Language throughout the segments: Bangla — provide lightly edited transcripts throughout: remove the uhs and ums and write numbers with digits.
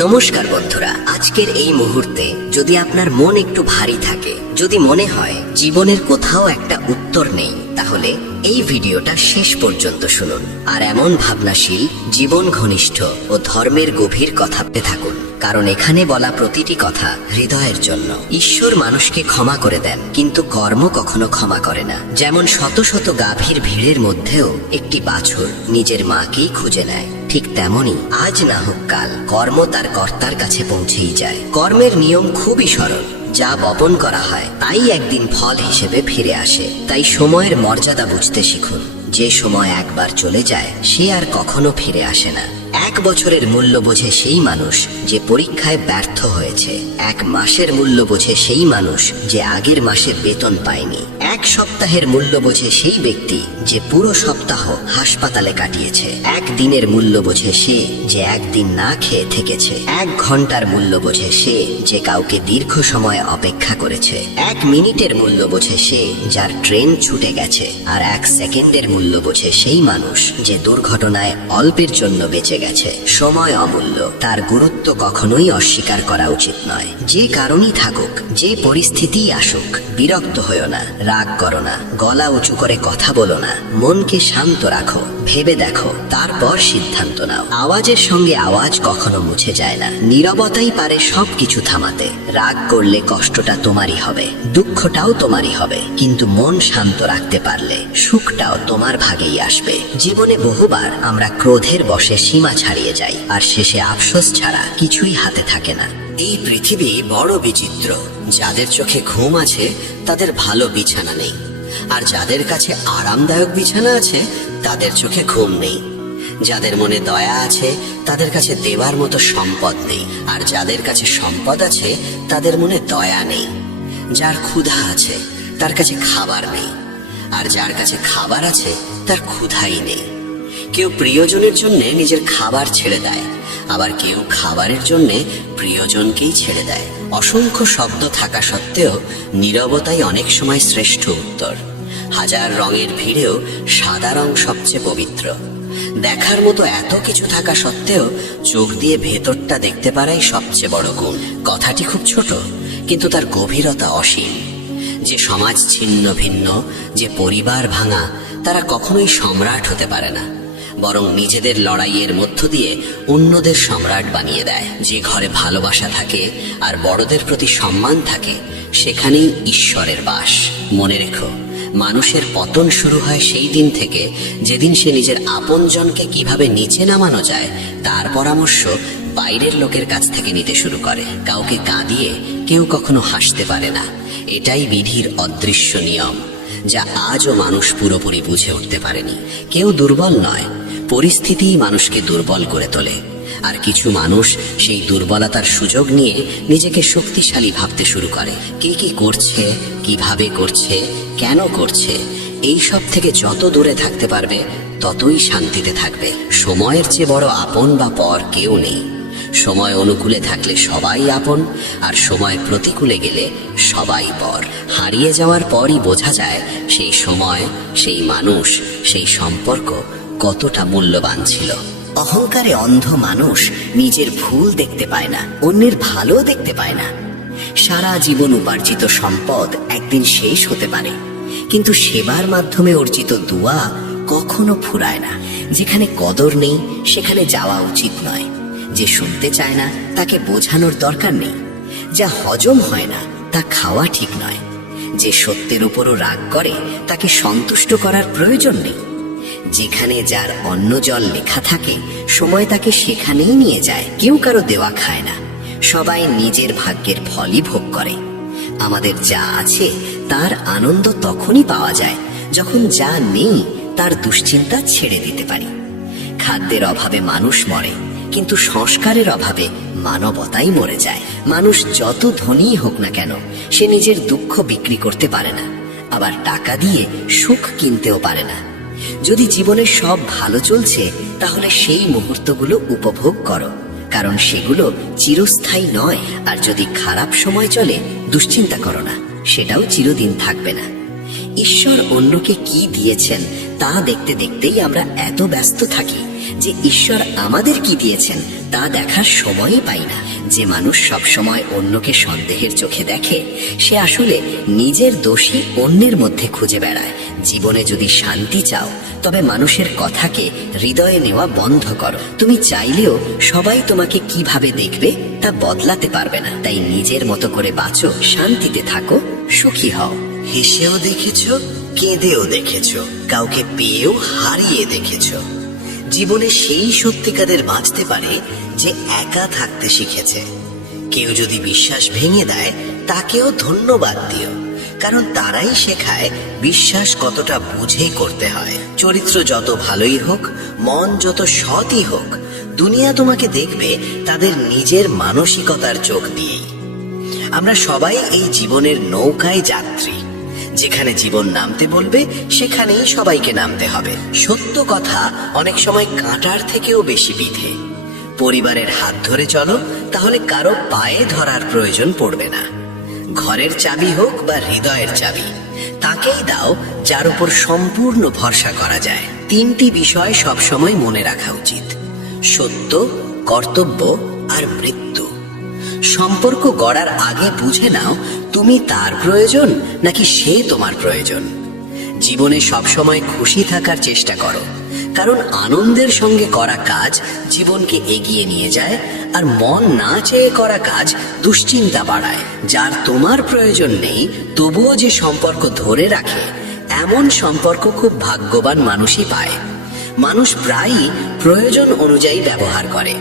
নমস্কার বন্ধুরা, আজকের এই মুহূর্তে যদি আপনার মন একটু ভারী থাকে, যদি মনে হয় জীবনের কোথাও একটা উত্তর নেই, তাহলে এই ভিডিওটা শেষ পর্যন্ত শুনুন আর এমন ভাবনাশীল, জীবন ঘনিষ্ঠ ও ধর্মের গভীর কথা পেতে থাকুন। কারণ এখানে বলা প্রতিটি কথা হৃদয়ের জন্য। ঈশ্বর মানুষকে ক্ষমা করে দেন, কিন্তু কর্ম কখনো ক্ষমা করে না। যেমন শত শত গাভীর ভিড়ের মধ্যেও একটি বাছুর নিজের মাকেই খুঁজে নেয়, ঠিক তেমনি আজ না হোক কাল কর্ম তার কর্তার কাছে পৌঁছেই যায়। কর্মের নিয়ম খুবই সরল, যা বপন করা হয় তাই একদিন ফল হিসেবে ফিরে আসে। তাই সময়ের মর্যাদা বুঝতে শিখুন। যে সময় একবার চলে যায় সে আর কখনো ফিরে আসে না। 1 বছরের মূল্য বোঝে সেই মানুষ যে পরীক্ষায় ব্যর্থ হয়েছে। 1 মাসের মূল্য বোঝে সেই মানুষ যে আগের মাসে বেতন পায়নি। 1 সপ্তাহের মূল্য বোঝে সেই ব্যক্তি যে পুরো সপ্তাহ হাসপাতালে কাটিয়েছে। 1 দিনের মূল্য বোঝে সে যে একদিন না খেয়ে থেকেছে। 1 ঘন্টার মূল্য বোঝে সে যে কাউকে দীর্ঘ সময় অপেক্ষা করেছে। 1 মিনিটের মূল্য বোঝে সে যার ট্রেন ছুটে গেছে। আর 1 সেকেন্ডের মূল্য বোঝে সেই মানুষ যে দুর্ঘটনায় অল্পের জন্য বেঁচে গেছে। সময় অমূল্য, তার গুরুত্ব কখনোই অস্বীকার করা উচিত নয়। যে কারণই থাকুক, যে পরিস্থিতিই আসুক, বিরক্ত হয়ো না, রাগ করো না, গলা উঁচু করে কথা বলো না। মনকে শান্ত রাখো, ভেবে দেখো, তারপর সিদ্ধান্ত নাও। আওয়াজের সঙ্গে আওয়াজ কখনো মুছে যায় না। নীরবতাই পারে সবকিছু থামাতে। রাগ করলে কষ্টটা তোমারই হবে, দুঃখটাও তোমারই হবে, কিন্তু মন শান্ত রাখতে পারলে সুখটাও তোমার ভাগেই আসবে। জীবনে বহুবার আমরা ক্রোধের বশে সীমা ছাড়িয়ে যাই, আর শেষে আফসোস ছাড়া কিছুই হাতে থাকে না। এই পৃথিবী বড় বিচিত্র। যাদের চোখে ঘুম আছে তাদের ভালো বিছানা নেই, আর যাদের কাছে আরামদায়ক বিছানা আছে তাদের চোখে ঘুম নেই। যাদের মনে দয়া আছে তাদের কাছে দেবার মতো সম্পদ নেই, আর যাদের কাছে সম্পদ আছে তাদের মনে দয়া নেই। যার ক্ষুধা আছে তার কাছে খাবার নেই, আর যার কাছে খাবার আছে তার ক্ষুধাই নেই। কেউ প্রিয়জনের জন্য নিজের খাবার ছেড়ে দেয়, আবার কেউ খাবারের জন্য প্রিয়জনকেই ছেড়ে দেয়। অসংখ্য শব্দ থাকা সত্ত্বেও নীরবতাই অনেক সময় শ্রেষ্ঠ উত্তর। হাজার রঙের ভিড়েও সাদা রং সবচেয়ে পবিত্র। দেখার মতো এত কিছু থাকা সত্ত্বেও চোখ দিয়ে ভেতরটা দেখতে পারাই সবচেয়ে বড় গুণ। কথাটি খুব ছোট, কিন্তু তার গভীরতা অসীম। যে সমাজ ছিন্ন ভিন্ন, যে পরিবার ভাঙা, তারা কখনোই সম্রাট হতে পারে না, বরং নিজেদের লড়াইয়ের মধ্য দিয়ে অন্যদের সম্রাট বানিয়ে দেয়। যে ঘরে ভালোবাসা থাকে আর বড়দের প্রতি সম্মান থাকে, সেখানেই ঈশ্বরের বাস। মনে রেখো, মানুষের পতন শুরু হয় সেই দিন থেকে যেদিন সে নিজের আপনজনকে কিভাবে নিচে নামানো যায় তার পরামর্শ বাইরের লোকের কাছ থেকে নিতে শুরু করে। কাউকে কাঁদিয়ে কেউ কখনো হাসতে পারে না। এটাই বিধির অদৃশ্য নিয়ম, যা আজও মানুষ পুরোপুরি বুঝে উঠতে পারেনি। কেউ দুর্বল নয়, পরিস্থিতিই মানুষকে দুর্বল করে তোলে। আর কিছু মানুষ সেই দুর্বলতার সুযোগ নিয়ে নিজেকে শক্তিশালী ভাবতে শুরু করে। কে কি করছে, কিভাবে করছে, কেন করছে, এই সব থেকে যত দূরে থাকতে পারবে ততই শান্তিতে থাকবে। সময়ের চেয়ে বড় আপন বা পর কেউ নেই। সময় অনুকূলে থাকলে সবাই আপন, আর সময় প্রতিকূলে গেলে সবাই পর। হারিয়ে যাওয়ার পরই বোঝা যায় সেই সময়, সেই মানুষ, সেই সম্পর্ক কতটা মূল্যবান ছিল। অহংকারে অন্ধ মানুষ নিজের ভুল দেখতে পায় না, অন্যের ভালো দেখতে পায় না। সারা জীবন উপার্জিত সম্পদ একদিন শেষ হতে পারে, কিন্তু সেবার মাধ্যমে অর্জিত দুয়া কখনো ফুরায় না। যেখানে কদর নেই সেখানে যাওয়া উচিত নয়। যে শুনতে চায় না তাকে বোঝানোর দরকার নেই। যা হজম হয় না তা খাওয়া ঠিক নয়। যে সত্যের উপরও রাগ করে তাকে সন্তুষ্ট করার প্রয়োজন নেই। যেখানে যার অন্ন জল লেখা থাকে সময় তাকে সেখানেই নিয়ে যায়। কেউ কারো দেওয়া খায় না, সবাই নিজের ভাগ্যের ফলই ভোগ করে। আমাদের যা আছে তার আনন্দ তখনই পাওয়া যায় যখন যা নেই তার দুশ্চিন্তা ছেড়ে দিতে পারি। খাদ্যের অভাবে মানুষ মরে, কিন্তু সংস্কারের অভাবে মানবতাই মরে যায়। মানুষ যত ধনী হোক না কেন, সে নিজের দুঃখ বিক্রি করতে পারে না, আবার টাকা দিয়ে সুখ কিনতেও পারে না। যদি জীবনে সব ভালো চলছে তাহলে সেই মুহূর্তগুলো উপভোগ করো, কারণ সেগুলো চিরস্থায়ী নয়। আর যদি খারাপ সময় চলে দুশ্চিন্তা করো না, সেটাও চিরদিন থাকবে না। ঈশ্বর অন্যকে কি দিয়েছেন তা দেখতে দেখতেই আমরা এত ব্যস্ত থাকি যে ঈশ্বর আমাদের কি দিয়েছেন তা দেখার সময়ই পাই না। যে মানুষ সবসময় অন্যকে সন্দেহের চোখে দেখে সে আসলে নিজের দোষী অন্যের মধ্যে খুঁজে বেড়ায়। জীবনে যদি শান্তি চাও তবে মানুষের কথাকে হৃদয়ে নেওয়া বন্ধ করো। তুমি চাইলেও সবাই তোমাকে কিভাবে দেখবে তা বদলাতে পারবে না। তাই নিজের মতো করে বাঁচো, শান্তিতে থাকো, সুখী হও। হেসেও দেখেছো, কেঁদেও দেখেছো, কাউকে পেয়েও হারিয়ে দেখেছো। জীবনে সেই সত্যিকারের বাঁচতে পারে যে একা থাকতে শিখেছে। কেউ যদি বিশ্বাস ভেঙে দেয় তাকেও ধন্যবাদ দিও, কারণ তারাই শেখায় বিশ্বাস কতটা বুঝে করতে হয়। চরিত্র যত ভালোই হোক, মন যত সৎই হোক, দুনিয়া তোমাকে দেখবে তাদের নিজের মানসিকতার চোখ দিয়েই। আমরা সবাই এই জীবনের নৌকায় যাত্রী। যেখানে জীবন নামতে বলবে সেখানেই সবাইকে নামতে হবে। সত্য কথা অনেক সময় কাঁটার থেকেও বেশি বিধে। পরিবারের হাত ধরে চলো, তাহলে কারো পায়ে ধরার প্রয়োজন পড়বে না। ঘরের চাবি হোক বা হৃদয়ের চাবি, তাকেই দাও যার উপর সম্পূর্ণ ভরসা করা যায়। তিনটি বিষয় সবসময় মনে রাখা উচিত: সত্য, কর্তব্য আর মৃত্যু। সম্পর্ক গড়ার আগে বুঝে নাও তুমি তার প্রয়োজন নাকি সে তোমার প্রয়োজন। জীবনে সবসময় খুশি থাকার চেষ্টা করো, কারণ আনন্দের সঙ্গে করা কাজ জীবনকে এগিয়ে নিয়ে যায়, আর মন না চেয়ে করা কাজ দুশ্চিন্তা বাড়ায়। যার তোমার প্রয়োজন নেই তবুও যে সম্পর্ক ধরে রাখে, এমন সম্পর্ক খুব ভাগ্যবান মানুষই পায়। মানুষ প্রায়ই প্রয়োজন অনুযায়ী ব্যবহার করে,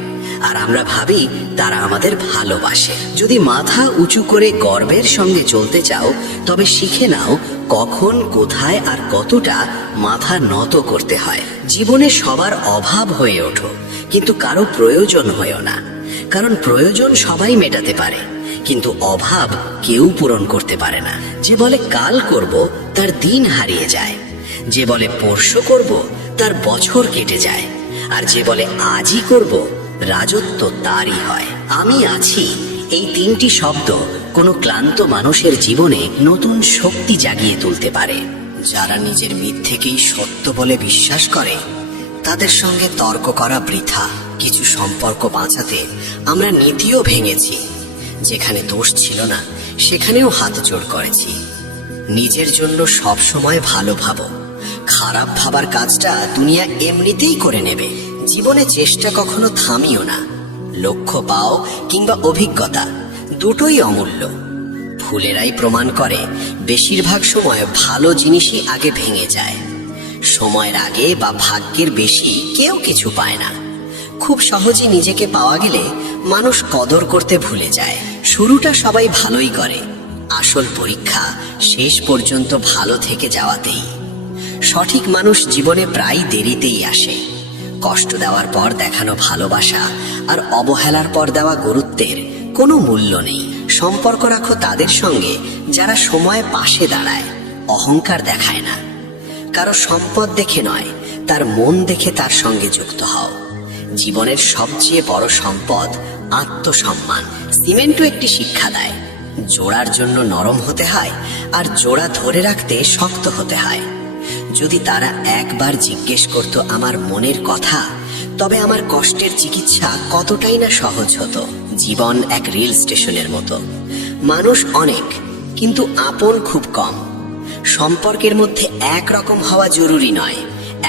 আর আমরা ভাবি তারা আমাদের ভালোবাসে। যদি মাথা উঁচু করে গর্বের সঙ্গে চলতে চাও তবে শিখে নাও কখন, কোথায় আর কতটা মাথা নত করতে হয়। জীবনে সবার অভাব হয়ে ওঠো, কিন্তু কারো প্রয়োজন হয়েও না। কারণ প্রয়োজন সবাই মেটাতে পারে, কিন্তু অভাব কেউ পূরণ করতে পারে না। যে বলে কাল করব তার দিন হারিয়ে যায়, যে বলে পরশু করব তার বছর কেটে যায়, আর যে বলে আজই করব রাজত্ব তারই হয়। আমি আছি, এই তিনটি শব্দ কোনো ক্লান্ত মানুষের জীবনে নতুন শক্তি জাগিয়ে তুলতে পারে। যারা নিজের মিথ্যেকেই সত্য বলে বিশ্বাস করে তাদের সঙ্গে তর্ক করা বৃথা। কিছু সম্পর্ক বাঁচাতে আমরা নীতিও ভেঙেছি। যেখানে দোষ ছিল না সেখানেও হাত জোড় করেছি। নিজের জন্য সব সময় ভালো ভাবো। খারাপ ভাবার কাজটা দুনিয়া এমনিতেই করে নেবে। জীবনে চেষ্টা কখনো থামিও না। লক্ষ্য পাও কিংবা অভিজ্ঞতা, দুটোই অমূল্য। ফুলেরাই প্রমাণ করে বেশিরভাগ সময় ভালো জিনিসই আগে ভেঙে যায়। সময়ের আগে বা ভাগ্যের বেশি কেউ কিছু পায় না। খুব সহজে নিজেকে পাওয়া গেলে মানুষ কদর করতে ভুলে যায়। শুরুটা সবাই ভালোই করে, আসল পরীক্ষা শেষ পর্যন্ত ভালো থেকে যাওয়াতেই। সঠিক মানুষ জীবনে প্রায় দেরিতেই আসে। কষ্ট দেওয়ার পর দেখানো ভালোবাসা আর অবহেলার পর দেওয়া গুরুত্বের কোনো মূল্য নেই। সম্পর্ক রাখো তাদের সঙ্গে যারা সময় পাশে দাঁড়ায়, অহংকার দেখায় না। কারো সম্পদ দেখে নয়, তার মন দেখে তার সঙ্গে যুক্ত হও। জীবনের সবচেয়ে বড় সম্পদ আত্মসম্মান। সিমেন্টও একটি শিক্ষা দেয়, জোড়ার জন্য নরম হতে হয় আর জোড়া ধরে রাখতে শক্ত হতে হয়। যদি তারা একবার জিজ্ঞেস করত আমার মনের কথা, তবে আমার কষ্টের চিকিৎসা কতটাই না সহজ হতো। জীবন এক রেল স্টেশনের মতো, মানুষ অনেক কিন্তু আপন খুব কম। সম্পর্কের মধ্যে একরকম হওয়া জরুরি নয়,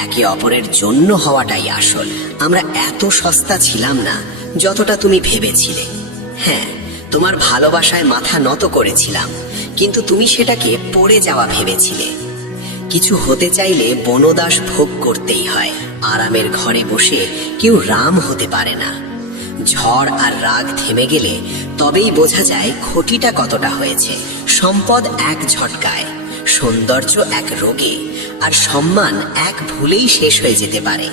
একে অপরের জন্য হওয়াটাই আসল। আমরা এত সস্তা ছিলাম না যতটা তুমি ভেবেছিলে। হ্যাঁ, তোমার ভালোবাসায় মাথা নত করেছিলাম, কিন্তু তুমি সেটাকে পড়ে যাওয়া ভেবেছিলে। কিছু হতে চাইলে বনদাস ভোগ করতেই হয়। আরামের ঘরে বসে কেউ রাম হতে পারে না। ঝড় আর রাগ থেমে গেলে তবেই বোঝা যায় ক্ষতিটা কতটা হয়েছে। সম্পদ এক ঝটকায়, সৌন্দর্য এক রোগে, আর সম্মান এক ভুলেই শেষ হয়ে যেতে পারে।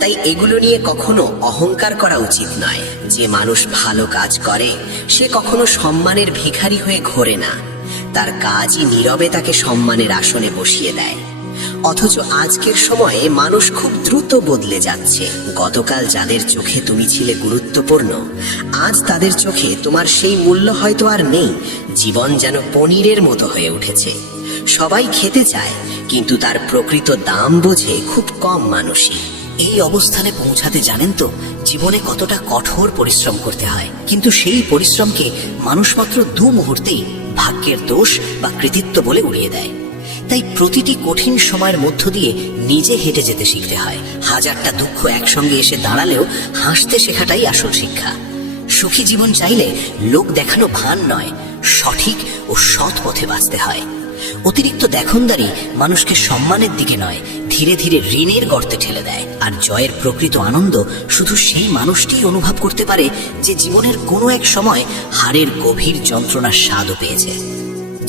তাই এগুলো নিয়ে কখনো অহংকার করা উচিত নয়। যে মানুষ ভালো কাজ করে সে কখনো সম্মানের ভিখারি হয়ে ঘোরে না। তার কাজই নীরবে তাকে সম্মানের আসনে বসিয়ে দেয়। অথচ আজকের সময়ে মানুষ খুব দ্রুত বদলে যাচ্ছে। গতকাল যাদের চোখে তুমি ছিলে গুরুত্বপূর্ণ, আজ তাদের চোখে তোমার সেই মূল্য হয়তো আর নেই। জীবন যেন পনিরের মতো হয়ে উঠেছে। সবাই খেতে চায়, কিন্তু তার প্রকৃত দাম বোঝে খুব কম মানুষই। এই অবস্থানে পৌঁছাতে জানেন তো জীবনে কতটা কঠোর পরিশ্রম করতে হয়, কিন্তু সেই পরিশ্রমকে মানুষ মাত্র 2 মুহূর্তেই ভাগ্যের দোষ বা কৃতিত্ব বলে উড়িয়ে দেয়। তাই প্রতিটি কঠিন সময়ের মধ্য দিয়ে নিজে হেঁটে যেতে শিখতে হয়। হাজারটা দুঃখ একসঙ্গে এসে দাঁড়ালেও হাসতে শেখাটাই আসল শিক্ষা। সুখী জীবন চাইলে লোক দেখানো ভান নয়, সঠিক ও সৎ পথে বাঁচতে হয়। অতিরিক্ত দেখনদারি মানুষকে সম্মানের দিকে নয়, ধীরে ধীরে ঋণের গর্তে ঠেলে দেয়। আর জয়ের প্রকৃত আনন্দ শুধু সেই মানুষটিই অনুভব করতে পারে যে জীবনের কোনো এক সময় হারের গভীর যন্ত্রণার স্বাদও পেয়েছে।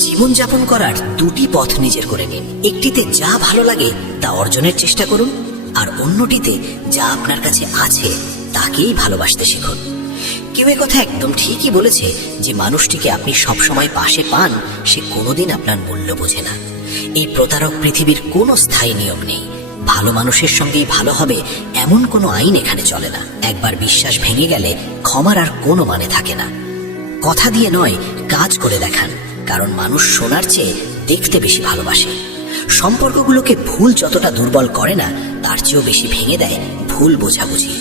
জীবনযাপন করার 2টি পথ নিজের করে নিন। একটিতে যা ভালো লাগে তা অর্জনের চেষ্টা করুন, আর অন্যটিতে যা আপনার কাছে আছে তাকেই ভালোবাসতে শিখুন। কেউ কথা একদম ঠিকই বলেছে যে মানুষটিকে আপনি সবসময় পাশে পান সে কোনোদিন আপনার মূল্য বোঝে না। এই প্রতারক পৃথিবীর কোনো স্থায়ী নিয়ম নেই। ভালো মানুষের সঙ্গেই ভালো হবে এমন কোনো আইন এখানে চলে না। একবার বিশ্বাস ভেঙে গেলে ক্ষমার আর কোনো মানে থাকে না। কথা দিয়ে নয়, কাজ করে দেখান, কারণ মানুষ শোনার চেয়ে দেখতে বেশি ভালোবাসে। সম্পর্কগুলোকে ভুল যতটা দুর্বল করে না তার চেয়েও বেশি ভেঙে দেয় ভুল বোঝাবুঝি।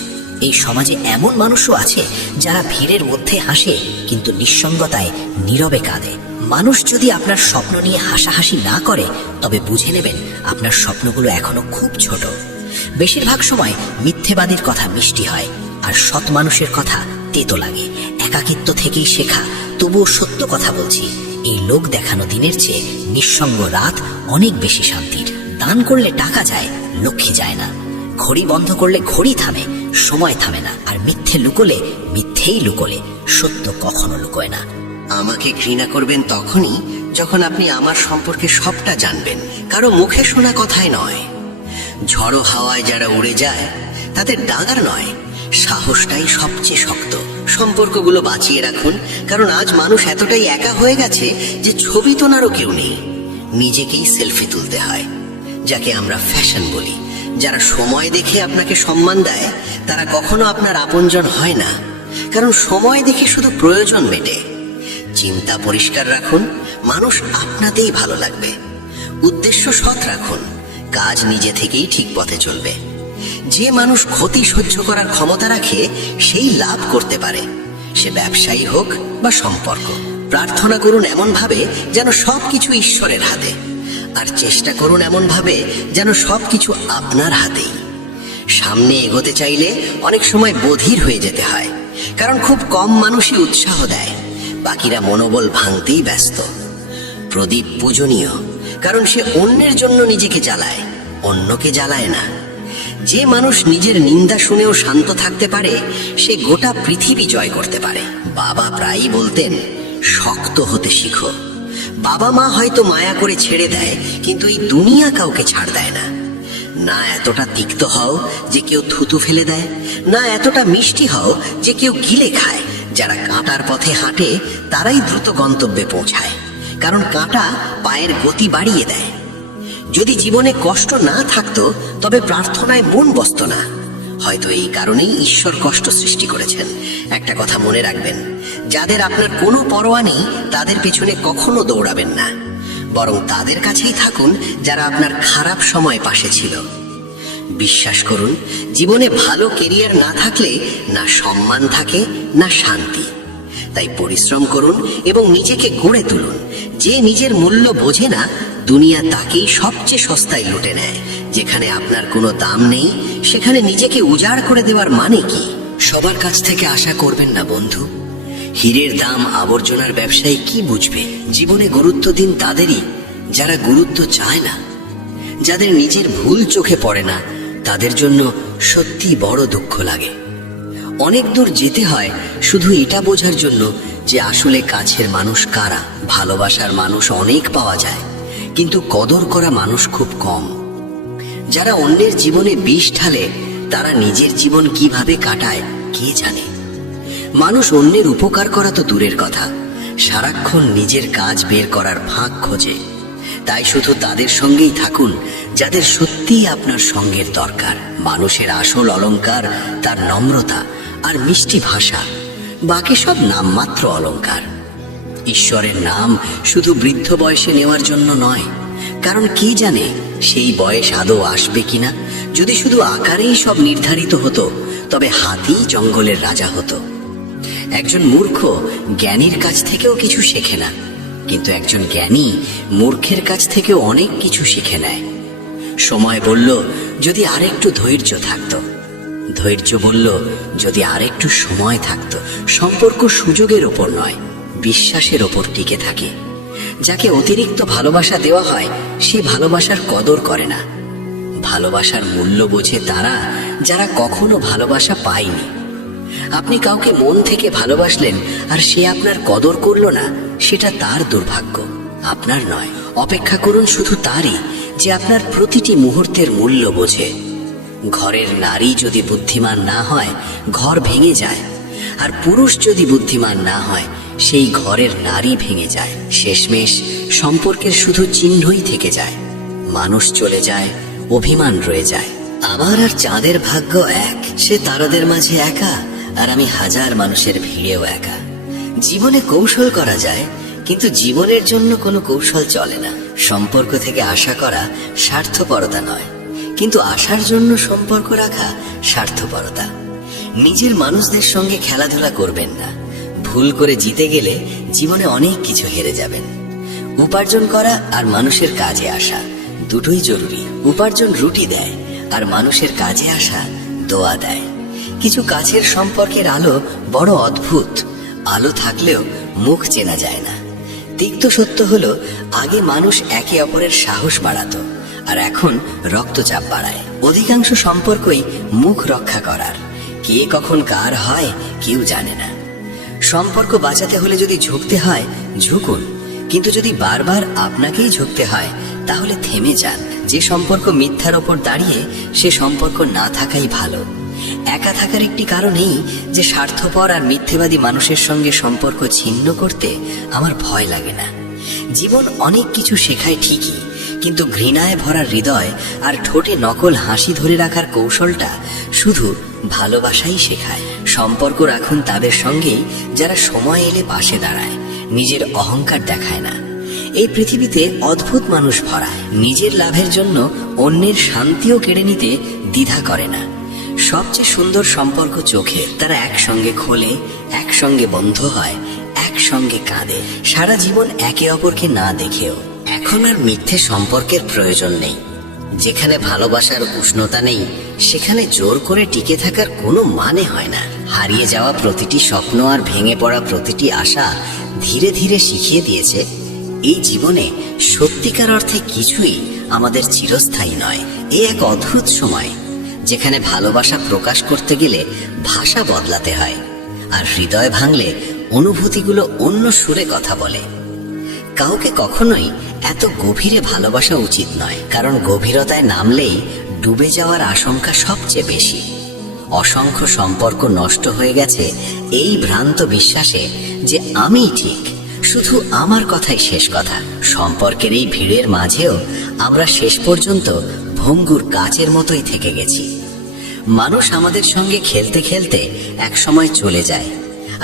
এই সমাজে এমন মানুষও আছে যারা ভিড়ের মধ্যে হাসে কিন্তু নিঃসঙ্গতায় নীরবে কাঁদে। মানুষ যদি আপনার স্বপ্ন নিয়ে হাসাহাসি না করে তবে বুঝে নেবেন আপনার স্বপ্নগুলো এখনো খুব ছোট। বেশিরভাগ সময় মিথ্যেবাদীর কথা মিষ্টি হয় আর সৎ মানুষের কথা তেতো লাগে। একাকিত্ব থেকেই শেখা, তবুও সত্য কথা বলছি, এই লোক দেখানো দিনের চেয়ে নিঃসঙ্গ রাত অনেক বেশি শান্তির। দান করলে টাকা যায়, লক্ষ্মী যায় না। ঘড়ি বন্ধ করলে ঘড়ি থামে, সময় থামে না। আর মিথ্যে লুকোলে মিথ্যেই লুকোলে সত্য কখনো লুকোয় না। আমাকে ঘৃণা করবেন তখনই যখন আপনি আমার সম্পর্কে সবটা জানবেন, কারো মুখে শোনা কথায় নয়। ঝড়ো হাওয়ায় যারা উড়ে যায় তাদের ডাগার নয়, সাহসটাই সবচেয়ে শক্ত। সম্পর্কগুলো বাঁচিয়ে রাখুন, কারণ আজ মানুষ এতটাই একা হয়ে গেছে যে ছবি তোলারও কেউ নেই। নিজেকেই সেলফি তুলতে হয়, যাকে আমরা ফ্যাশন বলি। যারা সময় দেখে আপনাকে সম্মান দেয় তারা কখনো আপনার আপনজন হয় না, কারণ সময় দেখে শুধু প্রয়োজন মেটে। চিন্তা পরিষ্কার রাখুন, মানুষ আপনাতেই ভালো লাগবে। উদ্দেশ্য সৎ রাখুন, কাজ নিজে থেকেই ঠিক পথে চলবে। যে মানুষ ক্ষতি সহ্য করার ক্ষমতা রাখে সেই লাভ করতে পারে, সে ব্যবসায়ী হোক বা সম্পর্ক। প্রার্থনা করুন এমন ভাবে যেন সবকিছু ঈশ্বরের হাতে, আর চেষ্টা করুন এমন ভাবে যেন সবকিছু আপনার হাতেই। সামনে এগোতে চাইলে অনেক সময় বধির হয়ে যেতে হয়, কারণ খুব কম মানুষই উৎসাহ দেয়, বাকিরা মনোবল ভাঙতেই ব্যস্ত। প্রদীপ পূজনীয়, কারণ সে অন্যের জন্য নিজেকে জ্বালায়, অন্যকে জ্বালায় না। যে মানুষ নিজের নিন্দা শুনেও শান্ত থাকতে পারে সে গোটা পৃথিবী জয় করতে পারে। বাবা প্রায়ই বলতেন, শক্ত হতে শিখো। বাবা মা হয়তো মায়া করে ছেড়ে দেয়, কিন্তু এই দুনিয়া কাউকে ছাড় দেয় না। না এতটা তিক্ত হও যে কেউ থুতু ফেলে দেয়, না এতটা মিষ্টি হও যে কেউ গিলে খায়। যারা কাঁটার পথে হাঁটে তারাই দ্রুত গন্তব্যে পৌঁছায়, কারণ কাঁটা পায়ের গতি বাড়িয়ে দেয়। যদি জীবনে কষ্ট না থাকতো তবে প্রার্থনায় মন বসত না। হয়তো এই কারণেই ঈশ্বর কষ্ট সৃষ্টি করেছেন। একটা কথা মনে রাখবেন, যাদের আপনার কোনো পরোয়া নেই তাদের পেছনে কখনো দৌড়াবেন না, বরং তাদের কাছেই থাকুন যারা আপনার খারাপ সময় পাশে ছিল। বিশ্বাস করুন, জীবনে ভালো কেরিয়ার না থাকলে না সম্মান থাকে না শান্তি। তাই পরিশ্রম করুন এবং নিজেকে গড়ে তুলুন। যে নিজের মূল্য বোঝে না দুনিয়া তাকেই সবচেয়ে সস্তায় লুটে নেয়। যেখানে আপনার কোনো দাম নেই সেখানে নিজেকে উজাড় করে দেওয়ার মানে কি? সবার কাছ থেকে আশা করবেন না বন্ধু। হীরের দাম আবর্জনার ব্যবসায়ী কি বুঝবে? জীবনে গুরুত্ব দিন তাদেরই যারা গুরুত্ব চায় না। যাদের নিজের ভুল চোখে পড়ে না তাদের জন্য সত্যি বড় দুঃখ লাগে। অনেক দূর যেতে হয় শুধু এটা বোঝার জন্য যে আসলে কাছের মানুষ কারা। ভালোবাসার মানুষ অনেক পাওয়া যায়, কিন্তু কদর করা মানুষ খুব কম। যারা অন্যের জীবনে বিষ ঢালে তারা নিজের জীবন কিভাবে কাটায় কে জানে। মানুষ অন্যের উপকার করা তো দূরের কথা, সারাক্ষণ নিজের কাজ বের করার ফাঁক খোঁজে। তাই শুধু তাদের সঙ্গেই থাকুন যাদের সত্যিই আপনার সঙ্গের দরকার। মানুষের আসল অলংকার তার নম্রতা আর মিষ্টি ভাষা, বাকি সব নামমাত্র অলংকার। ঈশ্বরের নাম শুধু বৃদ্ধ বয়সে নেওয়ার জন্য নয়, কারণ কে জানে সেই বয়স আদৌ আসবে কিনা। যদি শুধু আকারেই সব নির্ধারিত হতো তবে হাতি জঙ্গলের রাজা হতো। একজন মূর্খ জ্ঞানীর কাছ থেকেও কিছু শেখে না, কিন্তু একজন জ্ঞানী মূর্খের কাছ থেকেও অনেক কিছু শিখে নেয়। সময় বলল, যদি আরেকটু ধৈর্য থাকতো। ধৈর্য বলল, যদি আরেকটু সময় থাকতো। সম্পর্ক সুযোগের ওপর নয়, বিশ্বাসের ওপর টিকে থাকে। যাকে অতিরিক্ত ভালোবাসা দেওয়া হয় সে ভালোবাসার কদর করে না। ভালোবাসার মূল্য বোঝে তারা যারা কখনো ভালোবাসা পায়নি। আপনি কাউকে মন থেকে ভালোবাসলেন আর সে আপনার কদর করলো না, সেটা তার দুর্ভাগ্য, আপনার নয়। অপেক্ষা করুন শুধু তারই যে আপনার প্রতিটি মুহূর্তের মূল্য বোঝে। ঘরের নারী যদি বুদ্ধিমান না হয় ঘর ভেঙে যায়, আর পুরুষ যদি বুদ্ধিমান না হয় সেই ঘরের নারী ভেঙে যায়। শেষমেশ সম্পর্কের শুধু চিহ্নই থেকে যায়। মানুষ চলে যায়, অভিমান রয়ে যায়। আমার আর চাঁদের ভাগ্য এক, সে তারাদের মাঝে একা, আর আমি হাজার মানুষের ভিড়েও একা। জীবনে কৌশল করা যায়, কিন্তু জীবনের জন্য কোনো কৌশল চলে না। সম্পর্ক থেকে আশা করা স্বার্থপরতা নয়, কিন্তু আশার জন্য সম্পর্ক রাখা স্বার্থপরতা। নিজের মানুষদের সঙ্গে খেলাধুলা করবেন না। ভুল করে জিতে গেলে জীবনে অনেক কিছু হেরে যাবেন। উপার্জন করা আর মানুষের কাজে আসা দুটোই জরুরি। উপার্জন রুটি দেয়, আর মানুষের কাজে আসা দোয়া দেয়। কিছু কাছের সম্পর্কের আলো বড় অদ্ভুত। আলো থাকলেও মুখ চেনা যায় না। তিক্ত সত্য হলো, আগে মানুষ একে অপরের সাহস বাড়াতো, আর এখন রক্তচাপ বাড়ায়। অধিকাংশ সম্পর্কই মুখ রক্ষা করার। কে কখন কার হয় কেউ জানে না। সম্পর্ক বাঁচাতে হলে যদি ঝুঁকতে হয় ঝুঁকুন, কিন্তু যদি বারবার আপনাকেই ঝুঁকতে হয় তাহলে থেমে যান। যে সম্পর্ক মিথ্যার ওপর দাঁড়িয়ে সে সম্পর্ক না থাকাই ভালো। একা থাকার একটি কারণ এই যে স্বার্থপর আর মিথ্যেবাদী মানুষের সঙ্গে সম্পর্ক ছিন্ন করতে আমার ভয় লাগে না। জীবন অনেক কিছু শেখায় ঠিকই, কিন্তু ঘৃণায় ভরা হৃদয় আর ঠোঁটে নকল হাসি ধরে রাখার কৌশলটা শুধু ভালোবাসাই শেখায়। সম্পর্ক রাখুন তাদের সঙ্গেই যারা সময় এলে পাশে দাঁড়ায়, নিজের অহংকার দেখায় না। এই পৃথিবীতে অদ্ভুত মানুষ ভরা, নিজের লাভের জন্য অন্যের শান্তিও কেড়ে নিতে দ্বিধা করে না। সবচেয়ে সুন্দর সম্পর্ক চোখে। তারা একসঙ্গে খোলে, একসঙ্গে বন্ধ হয়, একসঙ্গে কাঁদে, সারা জীবন একে অপরকে না দেখেও। এখন আর মিথ্যে সম্পর্কের প্রয়োজন নেই। যেখানে ভালোবাসার উষ্ণতা নেই সেখানে জোর করে টিকে থাকার কোনো মানে হয় না। হারিয়ে যাওয়া প্রতিটি স্বপ্ন আর ভেঙে পড়া প্রতিটি আশা ধীরে ধীরে শিখিয়ে দিয়েছে এই জীবনে সত্যিকার অর্থে কিছুই আমাদের চিরস্থায়ী নয়। এ এক অদ্ভুত সময় যেখানে ভালোবাসা প্রকাশ করতে গেলে ভাষা বদলাতে হয়, আর হৃদয় ভাঙলে অনুভূতিগুলো অন্য সুরে কথা বলে। কাউকে কখনোই এত গভীরে ভালোবাসা উচিত নয়, কারণ গভীরতায় নামলেই ডুবে যাওয়ার আশঙ্কা সবচেয়ে বেশি। অসংখ্য সম্পর্ক নষ্ট হয়ে গেছে এই ভ্রান্ত বিশ্বাসে যে আমিই ঠিক, শুধু আমার কথাই শেষ কথা। সম্পর্কের এই ভিড়ের মাঝেও আমরা শেষ পর্যন্ত ভঙ্গুর কাচের মতোই থেকে গেছি। মানুষ আমাদের সঙ্গে খেলতে খেলতে এক সময় চলে যায়,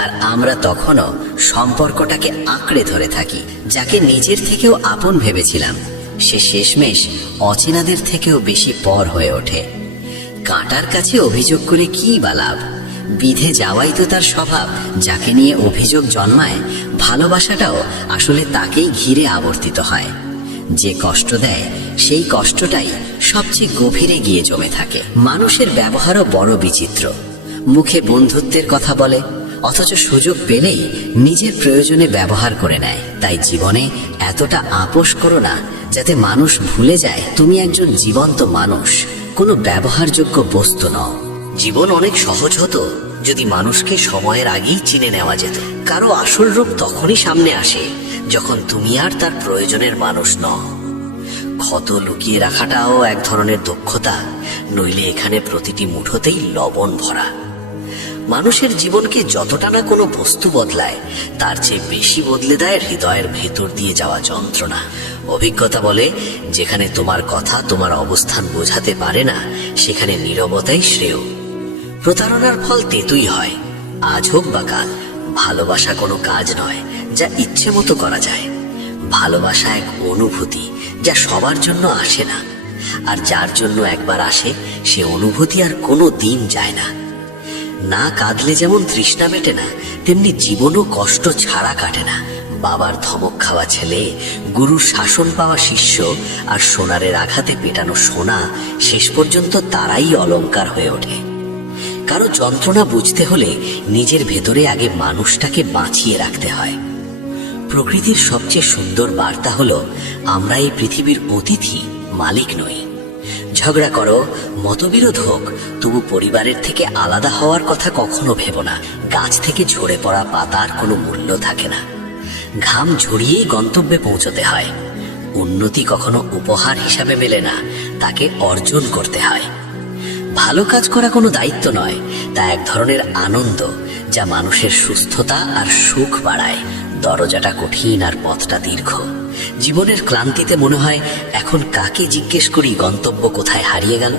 আর আমরা তখনও সম্পর্কটাকে আঁকড়ে ধরে থাকি। যাকে নিজের থেকেও আপন ভেবেছিলাম সে শেষমেশ অচেনাদের থেকেও বেশি পর হয়ে ওঠে। কাঁটার কাছে অভিযোগ করে কি বা লাভ? বিধে যাওয়াই তো তার স্বভাব। যাকে নিয়ে অভিযোগ জন্মায় ভালোবাসাটাও আসলে তাকেই ঘিরে আবর্তিত হয়। যে কষ্ট দেয় সেই কষ্টটাই সবচেয়ে গভীরে গিয়ে জমে থাকে। মানুষের ব্যবহারও বড় বিচিত্র। মুখে বন্ধুত্বের কথা বলে, অথচ সুযোগ পেলেই নিজের প্রয়োজনে ব্যবহার করে নেয়। তাই জীবনে এতটা আপোষ করো না যাতে মানুষ ভুলে যায় তুমি একজন জীবন্ত মানুষ, কোনো ব্যবহারযোগ্য বস্তু নও। জীবন অনেক সহজ হতো যদি মানুষকে সময়ের আগেই চিনে নেওয়া যেত। কারো আসল রূপ তখনই সামনে আসে যখন তুমি আর তার প্রয়োজনের মানুষ নও। ক্ষত লুকিয়ে রাখাটাও এক ধরনের দক্ষতা, নইলে এখানে প্রতিটি মুঠোতেই লবণ ভরা। মানুষের জীবনকে যতটা না কোনো বস্তু বদলায় তার চেয়ে বেশি বদলে দেয় হৃদয়ের ভেতর দিয়ে যাওয়া যন্ত্রণা। অভিজ্ঞতা বলে, যেখানে তোমার কথা তোমার অবস্থান বোঝাতে পারে না সেখানে নীরবতাই শ্রেয়। প্রতারণার ফল তেতুই হয়, আজ হোক বা কাল। ভালোবাসা কোনো কাজ নয় যা ইচ্ছে মতো করা যায়। ভালোবাসা এক অনুভূতি যা সবার জন্য আসে না। আর যার জন্য একবার আসে সে অনুভূতি আর কোনো দিন যায় না। না কাঁদলে যেমন তৃষ্ণা মেটে না, তেমনি জীবনও কষ্ট ছাড়া কাটে না। বাবার ধমক খাওয়া ছেলে, গুরুর শাসন পাওয়া শিষ্য আর সোনারের আঘাতে পেটানো সোনা শেষ পর্যন্ত তারাই অলংকার হয়ে ওঠে। কারো যন্ত্রণা বুঝতে হলে নিজের ভেতরে আগে মানুষটাকে বাঁচিয়ে রাখতে হয়। প্রকৃতির সবচেয়ে সুন্দর বার্তা হলো আমরা এই পৃথিবীর অতিথি, মালিক নই। ঝগড়া করো, মতবিরোধ হোক, তবু পরিবারের থেকে আলাদা হওয়ার কথা কখনো ভেবো না। গাছ থেকে ঝরে পড়া পাতার কোনো মূল্য থাকে না। ঘাম ঝরিয়েই গন্তব্যে পৌঁছতে হয়। উন্নতি কখনো উপহার হিসাবে মেলে না, তাকে অর্জন করতে হয়। ভালো কাজ করা কোনো দায়িত্ব নয়, তা এক ধরনের আনন্দ যা মানুষের সুস্থতা আর সুখ বাড়ায়। দরজাটা কঠিন আর পথটা দীর্ঘ। জীবনের ক্লান্তিতে মনে হয় এখন কাকে জিজ্ঞেস করি গন্তব্য কোথায় হারিয়ে গেল।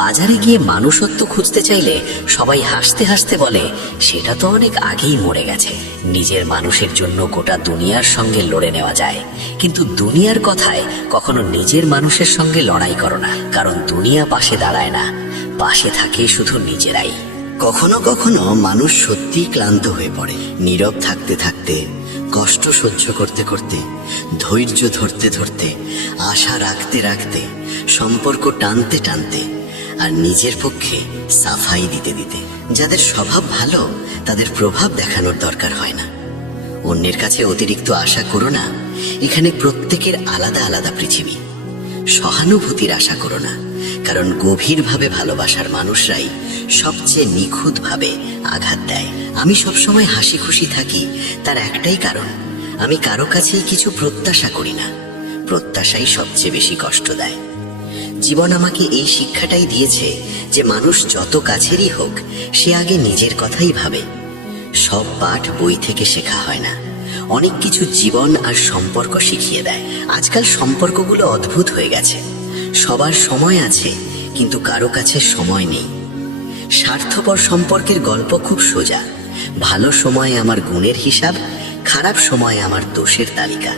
বাজারে গিয়ে মানুষত্ব খুঁজতে চাইলে সবাই হাসতে হাসতে বলে সেটা তো অনেক আগেই মরে গেছে। নিজের মানুষের জন্য গোটা দুনিয়ার সঙ্গে লড়ে নেওয়া যায়, কিন্তু দুনিয়ার কথায় কখনো নিজের মানুষের সঙ্গে লড়াই করো না, কারণ দুনিয়া পাশে দাঁড়ায় না, পাশে থাকে শুধু নিজেরাই। কখনো কখনো মানুষ সত্যিই ক্লান্ত হয়ে পড়ে। নীরব থাকতে থাকতে, কষ্ট সহ্য করতে করতে, ধৈর্য ধরতে ধরতে, আশা রাখতে রাখতে, সম্পর্ক টানতে টানতে, আর নিজের পক্ষে সাফাই দিতে দিতে। যাদের স্বভাব ভালো তাদের প্রভাব দেখানোর দরকার হয় না। অন্যের কাছে অতিরিক্ত আশা করো না, এখানে প্রত্যেকের আলাদা আলাদা পৃথিবী। সহানুভূতির আশা করো না, কারণ গভীরভাবে ভালোবাসার মানুষরাই সবচেয়ে নিখুঁতভাবে আঘাত দেয়। আমি সবসময় হাসি খুশি থাকি, তার একটাই কারণ, আমি কারো কাছেই কিছু প্রত্যাশা করি না। প্রত্যাশাই সবচেয়ে বেশি কষ্ট দেয়। জীবন আমাকে এই শিক্ষাটাই দিয়েছে যে মানুষ যত কাছেরই হোক, সে আগে নিজের কথাই ভাবে। সব পাঠ বই থেকে শেখা হয় না, অনেক কিছু জীবন আর সম্পর্ক শিখিয়ে দেয়। আজকাল সম্পর্কগুলো অদ্ভুত হয়ে গেছে। সবার সময় আছে, কিন্তু কারো কাছে সময় নেই। স্বার্থপর সম্পর্কের গল্প খুব সোজা। ভালো সময়ে আমার গুণের হিসাব, খারাপ সময়ে আমার দোষের তালিকা।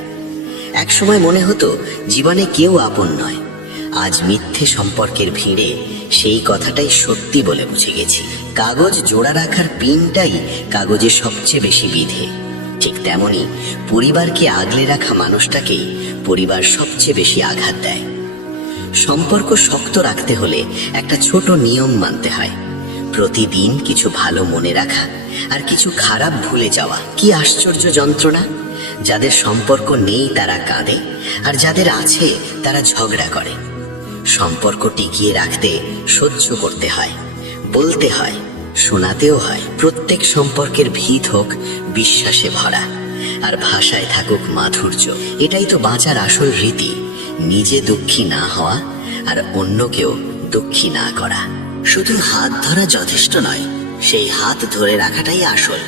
এক সময় মনে হতো জীবনে কেউ আপন নয়। আজ মিথ্যে সম্পর্কের ভিড়ে সেই কথাটাই সত্যি বলে বুঝে গেছি। কাগজ জোড়া রাখার পিনটাই কাগজে সবচেয়ে বেশি বিধে। ঠিক তেমনি পরিবারকে আগলে রাখা মানুষটাকেই পরিবার সবচেয়ে বেশি আঘাত দেয়। সম্পর্ক শক্ত রাখতে হলে একটা ছোট নিয়ম মানতে হয়। প্রতিদিন কিছু ভালো মনে রাখা আর কিছু খারাপ ভুলে যাওয়া। কি আশ্চর্য যন্ত্রণা! যাদের সম্পর্ক নেই তারা কাঁদে, আর যাদের আছে তারা ঝগড়া করে। সম্পর্ক টিকিয়ে রাখতে সহ্য করতে হয়, বলতে হয়, শোনাতেও হয়। প্রত্যেক সম্পর্কের ভিত হোক বিশ্বাসে ভরা, আর ভাষায় থাকুক মাধুর্য। এটাই তো বাঁচার আসল রীতি, নিজে দুঃখী না হওয়া আর অন্যকেও দুঃখী না করা। শুধু হাত ধরা যথেষ্ট নয়, সেই হাত ধরে রাখাটাই আসল।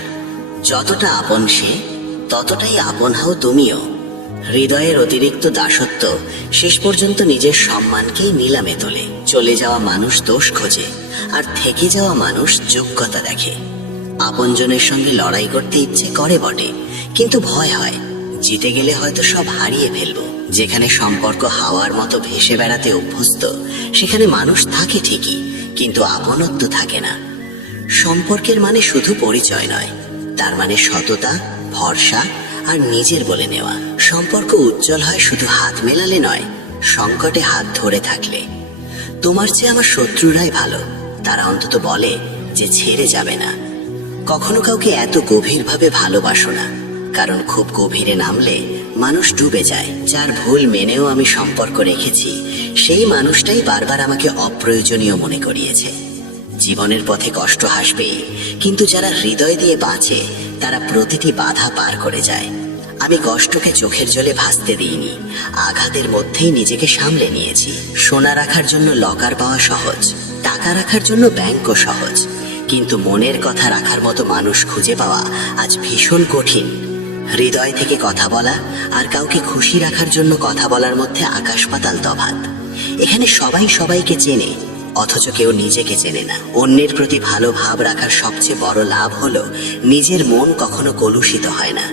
যতটা আপন সে, ততটাই আপন হও তুমিও। হৃদয়ের অতিরিক্ত দাসত্ব শেষ পর্যন্ত নিজের সম্মানকেই নিলামে তোলে। চলে যাওয়া মানুষ দোষ খোঁজে, আর থেকে যাওয়া মানুষ যোগ্যতা দেখে। আপনজনের সঙ্গে লড়াই করতে ইচ্ছে করে বটে, কিন্তু ভয় হয় জিতে গেলে হয়তো সব হারিয়ে ফেলবো। যেখানে সম্পর্ক হাওয়ার মতো ভেসে বেড়াতে অভ্যস্ত, সেখানে মানুষ থাকে ঠিকই, কিন্তু আপনত্ব থাকে না। সম্পর্কের মানে শুধু পরিচয় নয়, তার মানে সততা, ভরসা আর নিজের বলে নেওয়া। সম্পর্ক উজ্জ্বল হয় শুধু হাত মেলালে নয়, সংকটে হাত ধরে থাকলে। তোমার চেয়ে আমার শত্রুরাই ভালো, তারা অন্তত বলে যে ছেড়ে যাবে না। কখনো কাউকে এত গভীরভাবে ভালোবাসো না, কারণ খুব গভীরে নামলে মানুষ ডুবে যায়। যার ভুল মেনেও আমি সম্পর্ক রেখেছি, সেই মানুষটাই বারবার আমাকে অপ্রয়োজনীয় মনে করিয়েছে। জীবনের পথে কষ্ট হাসবেই, কিন্তু যারা হৃদয় দিয়ে বাঁচে তারা প্রতিটি বাধা পার করে যায়। আমি কষ্টকে চোখের জলে ভাসতে দিইনি, আঘাতের মধ্যেই নিজেকে সামলে নিয়েছি। সোনা রাখার জন্য লকার পাওয়া সহজ, টাকা রাখার জন্য ব্যাংকও সহজ, কিন্তু মনের কথা রাখার মতো মানুষ খুঁজে পাওয়া আজ ভীষণ কঠিন। হৃদয় থেকে কথা বলা আর কাউকে খুশি রাখার জন্য কথা বলার মধ্যে আকাশ পাতাল তফাৎ। এখানে সবাই সবাইকে চেনে, অথচ কেউ নিজেকে চেনে না। অন্যের প্রতি ভালো ভাব রাখার সবচেয়ে বড় লাভ হলো নিজের মন কখনো কলুষিত হয় না।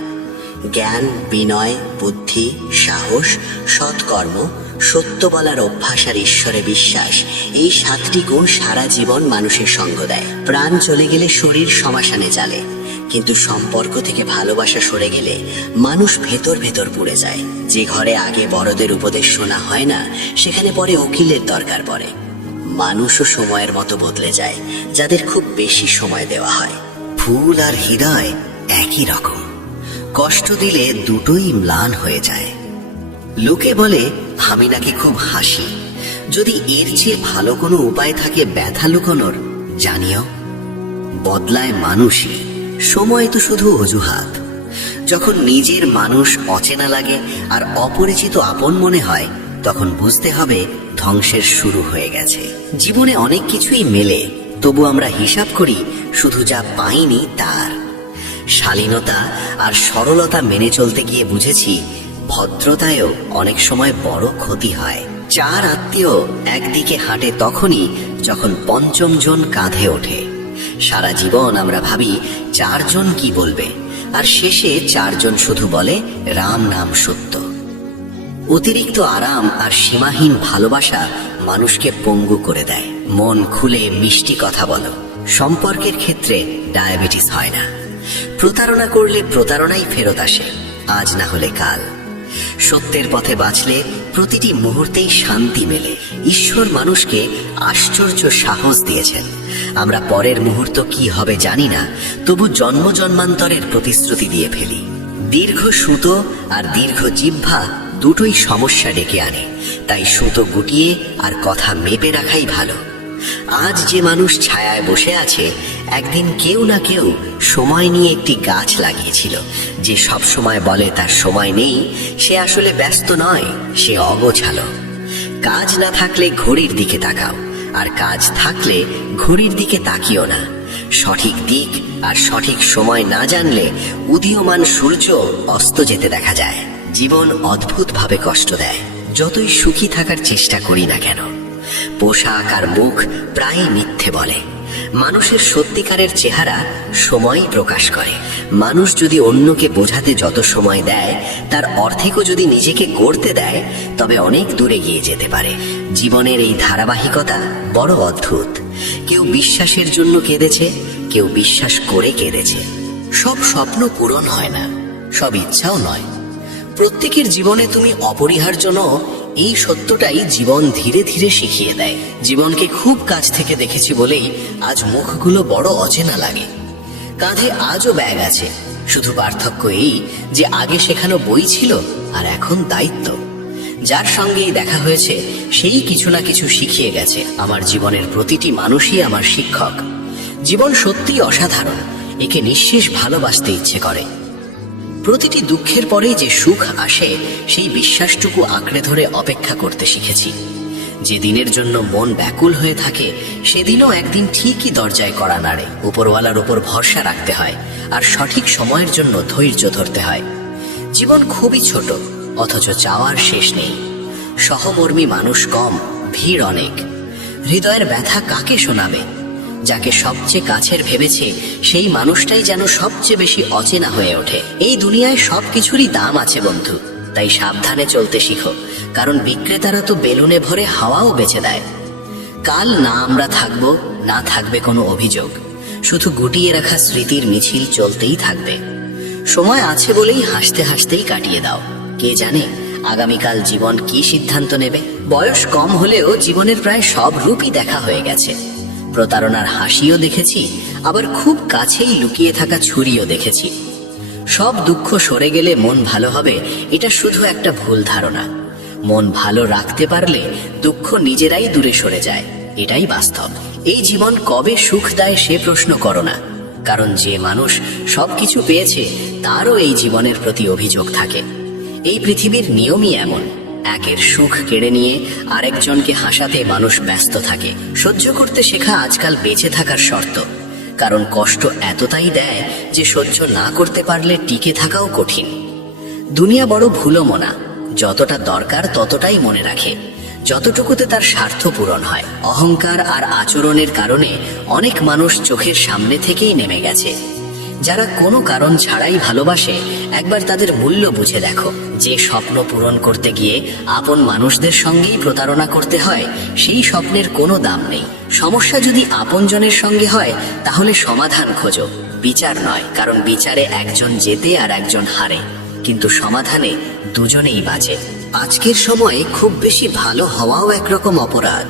জ্ঞান, বিনয়, বুদ্ধি, সাহস, সৎকর্ম সত্য বলার অভ্যাস আর ঈশ্বরে বিশ্বাস, এই 7টি গুণ সারা জীবন মানুষের সঙ্গ দেয়। প্রাণ চলে গেলে শরীর শ্মশানে চলে, কিন্তু সম্পর্ক থেকে ভালোবাসা সরে গেলে মানুষ ভেতর ভেতর পুড়ে যায়। যে ঘরে আগে বড়দের উপদেশ শোনা হয় না, সেখানে পরে উকিলের দরকার পড়ে। মানুষও সময়ের মতো বদলে যায় যাদের খুব বেশি সময় দেওয়া হয়। ফুল আর হৃদয় একই রকম, কষ্ট দিলে দুটোই ম্লান হয়ে যায়। লোকে বলে আমি নাকি খুব হাসি। যদি এর চেয়ে ভালো কোনো উপায় থাকে ব্যথা লুকোনোর, জানিও বদলায় মানুষই, সময় তো শুধু অজুহাত। যখন নিজের মানুষ অচেনা লাগে আর অপরিচিত আপন মনে হয়, তখন বুঝতে হবে ধ্বংসের শুরু হয়ে গেছে। জীবনে অনেক কিছুই মেলে, তবু আমরা হিসাব করি শুধু যা পাইনি তার। শালীনতা আর সরলতা মেনে চলতে গিয়ে বুঝেছি ভদ্রতায়ও অনেক সময় বড় ক্ষতি হয়। 4 আত্মীয় একদিকে হাঁটে তখনই যখন 5ম জন কাঁধে ওঠে। সারা জীবন আমরা ভাবি 4 জন কি বলবে, আর শেষে 4 জন শুধু বলে রাম নাম সত্য। অতিরিক্ত আরাম আর সীমাহীন ভালোবাসা মানুষকে পঙ্গু করে দেয়। মন খুলে মিষ্টি কথা বলো, সম্পর্কের ক্ষেত্রে ডায়াবেটিস হয় না। প্রতারণা করলে প্রতারণাই ফেরত আসে, আজ না হলে কাল। সত্যের পথে বাঁচলে প্রতিটি মুহূর্তেই শান্তি মেলে। ঈশ্বর মানুষকে আশ্চর্য সাহস দিয়েছেন। আমরা পরের মুহূর্ত কি হবে জানি না, তবু জন্ম জন্মান্তরের প্রতিশ্রুতি দিয়ে ফেলি। দীর্ঘ সুতো আর দীর্ঘ জিহ্বা দুটোই সমস্যা ডেকে আনে, তাই সুতো গুটিয়ে আর কথা মেপে রাখাই ভালো। আজ যে মানুষ ছায়ায় বসে আছে, একদিন কেউ না কেউ সময় নিয়ে একটি গাছ লাগিয়েছিল। যে সব সময় বলে তার সময় নেই, সে আসলে ব্যস্ত নয়, সে অগোছালো। কাজ না থাকলে ঘড়ির দিকে তাকাও, আর কাজ থাকলে ঘড়ির দিকে তাকিও না। সঠিক দিক আর সঠিক সময় না জানলে উদীয়মান সূর্য অস্ত যেতে দেখা যায়। জীবন অদ্ভুতভাবে কষ্ট দেয়, যতই সুখী থাকার চেষ্টা করি না কেন। পোশাক আর মুখ প্রায় মিথ্যে বলে। মানুষের সত্যিকারের চেহারা সময়ই প্রকাশ করে। মানুষ যদি অন্যকে বোঝাতে যত সময় দেয়, তার অর্ধেকও যদি নিজেকে গড়তে দেয়, তবে অনেক দূরে গিয়ে যেতে পারে। জীবনের এই ধারাবাহিকতা বড় অদ্ভুত। কেউ বিশ্বাসের জন্য কেঁদেছে, কেউ বিশ্বাস করে কেঁদেছে। সব স্বপ্ন পূরণ হয় না, সব ইচ্ছাও নয়। প্রত্যেকের জীবনে তুমি অপরিহার্য নও, এই সত্যটাই জীবন ধীরে ধীরে শিখিয়ে দেয়। জীবনকে খুব কাছ থেকে দেখেছি বলেই আজ মুখগুলো বড় অচেনা লাগে। কাঁধে আজও ব্যাগ আছে, শুধু পার্থক্য এই যে আগে সেখানে বই ছিল আর এখন দায়িত্ব। যার সঙ্গেই দেখা হয়েছে সেই কিছু না কিছু শিখিয়ে গেছে। আমার জীবনের প্রতিটি মানুষই আমার শিক্ষক। জীবন সত্যিই অসাধারণ, একে নিঃশেষ ভালোবাসতে ইচ্ছে করে। প্রতিটি দুঃখের পরে যে সুখ আসে, সেই বিশ্বাসটুকু আঁকড়ে ধরে অপেক্ষা করতে শিখেছি। যে দিনের জন্য মন ব্যাকুল হয়ে থাকে, সেদিনও একদিন ঠিকই দরজায় কড়া নাড়ে। উপরওয়ালার উপর ভরসা রাখতে হয়, আর সঠিক সময়ের জন্য ধৈর্য ধরতে হয়। জীবন খুবই ছোট, অথচ চাওয়ার শেষ নেই। সহমর্মী মানুষ কম, ভিড় অনেক। হৃদয়ের ব্যথা কাকে শোনাবে? যাকে সবচেয়ে কাছের ভেবেছে, সেই মানুষটাই যেন সবচেয়ে বেশি অচেনা হয়ে ওঠে। এই দুনিয়ায় সবকিছুরই দাম আছে বন্ধু, তাই সাবধানে চলতে শিখো, কারণ বিক্রেতারা তো বেলুনে ভরে হাওয়াও বেচে দেয়। কাল না আমরা থাকবো, না থাকবে কোনো অভিযোগ, শুধু গুটিয়ে রাখা স্মৃতির মিছিল চলতেই থাকবে। সময় আছে বলেই হাসতে হাসতেই কাটিয়ে দাও। কে জানে আগামীকাল জীবন কি সিদ্ধান্ত নেবে। বয়স কম হলেও জীবনের প্রায় সব রূপই দেখা হয়ে গেছে। প্রতারণার হাসিও দেখেছি, আবার খুব কাছেই লুকিয়ে থাকা ছুরিও দেখেছি। সব দুঃখ সরে গেলে মন ভালো হবে, এটা শুধু একটা ভুল ধারণা। মন ভালো রাখতে পারলে দুঃখ নিজেরাই দূরে সরে যায়, এটাই বাস্তব। এই জীবন কবে সুখ দেয় সে প্রশ্ন করো না, কারণ যে মানুষ সবকিছু পেয়েছে তারও এই জীবনের প্রতি অভিযোগ থাকে। এই পৃথিবীর নিয়মই এমন, একের সুখ কেড়ে নিয়ে আরেকজনকে হাসাতে মানুষ ব্যস্ত থাকে। সহ্য করতে শেখা আজকাল বেঁচে থাকার শর্ত, কারণ কষ্ট এতটাই দেয় যে সহ্য না করতে পারলে টিকে থাকাও কঠিন। দুনিয়া বড় ভুলো মনা, যতটা দরকার ততটাই মনে রাখে, যতটুকুতে তার স্বার্থ পূরণ হয়। অহংকার আর আচরণের কারণে অনেক মানুষ চোখের সামনে থেকেই নেমে গেছে। যারা কোনো কারণ ছাড়াই ভালোবাসে, একবার তাদের মূল্য বুঝে দেখো। যে স্বপ্ন পূরণ করতে গিয়ে আপন মানুষদের সঙ্গেই প্রতারণা করতে হয়, সেই স্বপ্নের কোনো দাম নেই। সমস্যা যদি আপনজনের সঙ্গে হয়, তাহলে সমাধান খোঁজো, বিচার নয়। কারণ বিচারে একজন জেতে আর একজন হারে, কিন্তু সমাধানে দুজনেই বাঁচে। আজকের সময়ে খুব বেশি ভালো হওয়াও একরকম অপরাধ।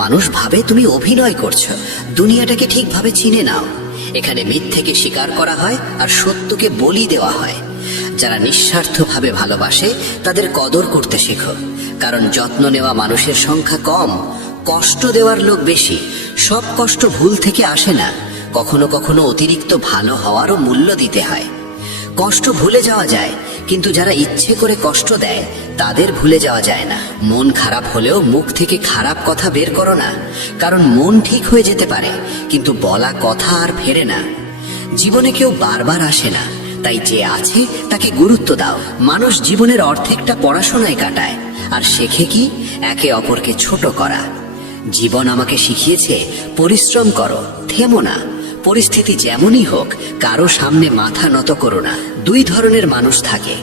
মানুষ ভাবে তুমি অভিনয় করছো, দুনিয়াটাকে ঠিকভাবে চিনে নাও। এখানে মিথ্যেকে স্বীকার করা হয় আর সত্যকে বলি দেওয়া হয়। যারা নিঃস্বার্থভাবে ভালোবাসে তাদের কদর করতে শেখো, কারণ যত্ন নেওয়া মানুষের সংখ্যা কম, কষ্ট দেওয়ার লোক বেশি। সব কষ্ট ভুল থেকে আসে না, কখনো কখনো অতিরিক্ত ভালো হওয়ারও মূল্য দিতে হয়। কষ্ট ভুলে যাওয়া যায়, কিন্তু যারা ইচ্ছে করে কষ্ট দেয় তাদের ভুলে যাওয়া যায় না। মন খারাপ হলেও মুখ থেকে খারাপ কথা বের করো না, কারণ মন ঠিক হয়ে যেতে পারে, কিন্তু বলা কথা আর ফেরে না। জীবনে কেউ বারবার আসে না, তাই যে আছে তাকে গুরুত্ব দাও। মানুষ জীবনের অর্ধেকটা পড়াশোনায় কাটায়, আর শেখে কি? একে অপরকে ছোট করা। জীবন আমাকে শিখিয়েছে পরিশ্রম করো, থেমো না। পরিস্থিতি যেমনই হোক, কারো সামনে মাথা নত করো না। দুই ধরনের মানুষ থাকে,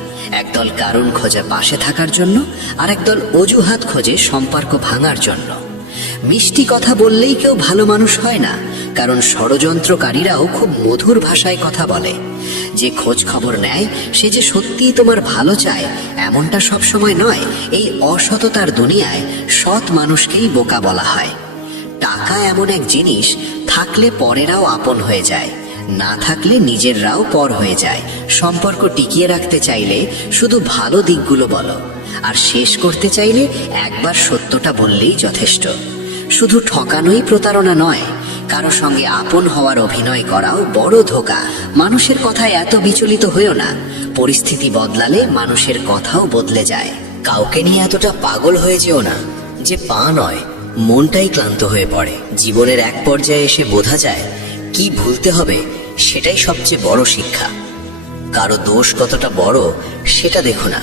একদল কারণ খোঁজে পাশে থাকার জন্য, আর একদল অজুহাত খোঁজে সম্পর্ক ভাঙার জন্য। মিষ্টি কথা বললেই কেউ ভালো মানুষ হয় না, কারণ ষড়যন্ত্রকারীরাও খুব মধুর ভাষায় কথা বলে। যে খোঁজ খবর নেয় সে যে সত্যিই তোমার ভালো চায়, এমনটা সব সময় নয়। এই অসততার দুনিয়ায় সৎ মানুষকেই বোকা বলা হয়। টাকা এমন এক জিনিস, থাকলে পরেরাও আপন হয়ে যায়, না থাকলে নিজেররাও পর হয়ে যায়। সম্পর্ক টিকিয়ে রাখতে চাইলে শুধু ভালো দিকগুলো বলো, আর শেষ করতে চাইলে একবার সত্যটা বললেই যথেষ্ট। শুধু ঠকানোই প্রতারণা নয়, কারো সঙ্গে আপন হওয়ার অভিনয় করাও বড় ধোঁকা। মানুষের কথায় এত বিচলিত হয়েও না, পরিস্থিতি বদলালে মানুষের কথাও বদলে যায়। কাউকে নিয়ে এতটা পাগল হয়ে যেও না যে পা নয় মনটাই ক্লান্ত হয়ে পড়ে। জীবনের এক পর্যায়ে এসে বোঝা যায় কি ভুলতে হবে সেটাই সবচেয়ে বড় শিক্ষা। কারো দোষ কতটা বড় সেটা দেখো না,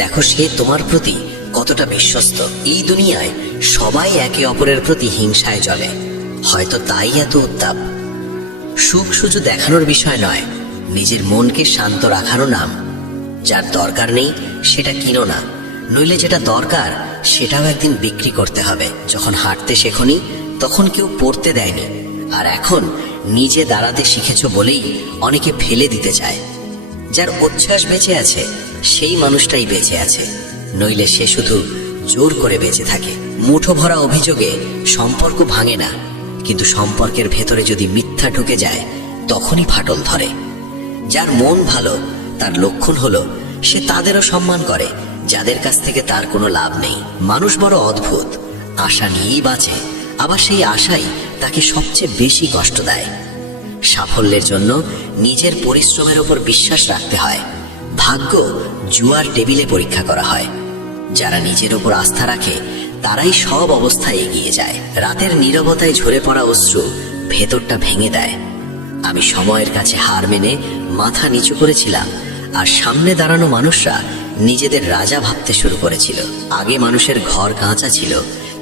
দেখো সে তোমার প্রতি কতটা বিশ্বস্ত। এই দুনিয়ায় সবাই একে অপরের প্রতি হিংসায় জ্বলে, হয়তো তাই এত উত্তাপ। সুখ শুধু দেখানোর বিষয় নয়, নিজের মনকে শান্ত রাখারও নাম। যার দরকার নেই সেটা কিনো না, নইলে যেটা দরকার সেটাও একদিন বিক্রি করতে হবে। যখন হাঁটতে শেখনি তখন কেউ পড়তে দেয়নি, আর এখন নিজে দাঁড়াতে শিখেছো বলেই অনেকে ফেলে দিতে চায়। যার উচ্ছ্বাস বেঁচে আছে সেই মানুষটাই বেঁচে আছে, নইলে সে শুধু জোর করে বেঁচে থাকে। মুঠো ভরা অভিযোগে সম্পর্ক ভাঙে না, কিন্তু সম্পর্কের ভেতরে যদি মিথ্যা ঢুকে যায় তখনই ফাটল ধরে। যার মন ভালো তার লক্ষণ হলো সে তাদেরও সম্মান করে যাদের কাছ থেকে তার কোনো লাভ নেই। মানুষ বড় অদ্ভুত, আশা নিয়েই বাঁচে, আবার সেই আশাই তাকে সবচেয়ে বেশি কষ্ট দেয়। সাফল্যের জন্য নিজের পরিশ্রমের উপর বিশ্বাস রাখতে হয়। ভাগ্য জুয়ার টেবিলে পরীক্ষা করা হয়। যারা নিজের উপর আস্থা রাখে তারাই সব অবস্থায় এগিয়ে যায়। রাতের নীরবতায় ঝরে পড়া অশ্রু ভেতরটা ভেঙে দেয়। আমি সময়ের কাছে হার মেনে মাথা নিচু করেছিলাম, আর সামনে দাঁড়ানো মানুষরা নিজেদের রাজা ভাবতে শুরু করেছিল। আগে মানুষের ঘর কাঁচা ছিল,